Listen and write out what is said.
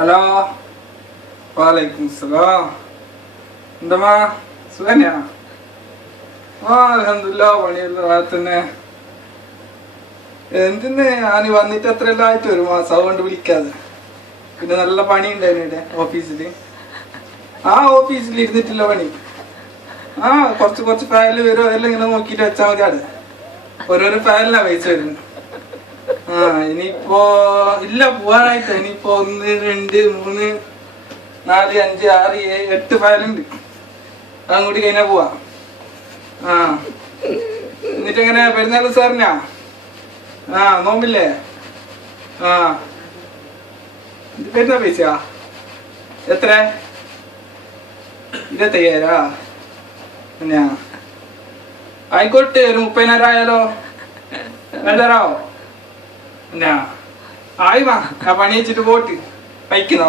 Hello, വാലൈക്കും സലാം. എന്താ സുഖന്നെയാ? അൽഹംദുലില്ലാ, പണിയെല്ലാം തന്നെ. എന്തിന്ന് ഞാൻ വന്നിട്ട് എത്രയെല്ലാം ആയിട്ട്, ഒരു മാസം അതുകൊണ്ട് വിളിക്കാതെ. പിന്നെ നല്ല പണി ഉണ്ടായിരുന്നു ഇവിടെ ഓഫീസിൽ. ഓഫീസിൽ ഇരുന്നിട്ടില്ല പണി. കുറച്ച് ഫയല് വരും, അതെല്ലാം ഇങ്ങനെ നോക്കിയിട്ട് വെച്ചാൽ മതി. അവിടെ ഓരോരോ ഫയലിനാ പൈസ വരുന്നത്. ഇനിയിപ്പോ ഇല്ല, പോവാനായിട്ട്. ഇനിയിപ്പോ 1, 2, 3, 4, 5, 6, 7, 8 ഫയലുണ്ട്. അതും കൂടി കഴിഞ്ഞാ പോവാ. എന്നിട്ട് എങ്ങനെ പെരുന്നാൾ സാറിനാ? നോമ്പില്ലേ? ഇത് പെരുന്നാൾ പൈസയാ എത്ര? 25,000. പിന്നെ ആയിക്കോട്ടെ, ഒരു 30,000 ആയാലോ? വേണ്ടറാവോ? പിന്നെ ആയി വാ, പണി വെച്ചിട്ട് പോട്ട് വയ്ക്കുന്നോ?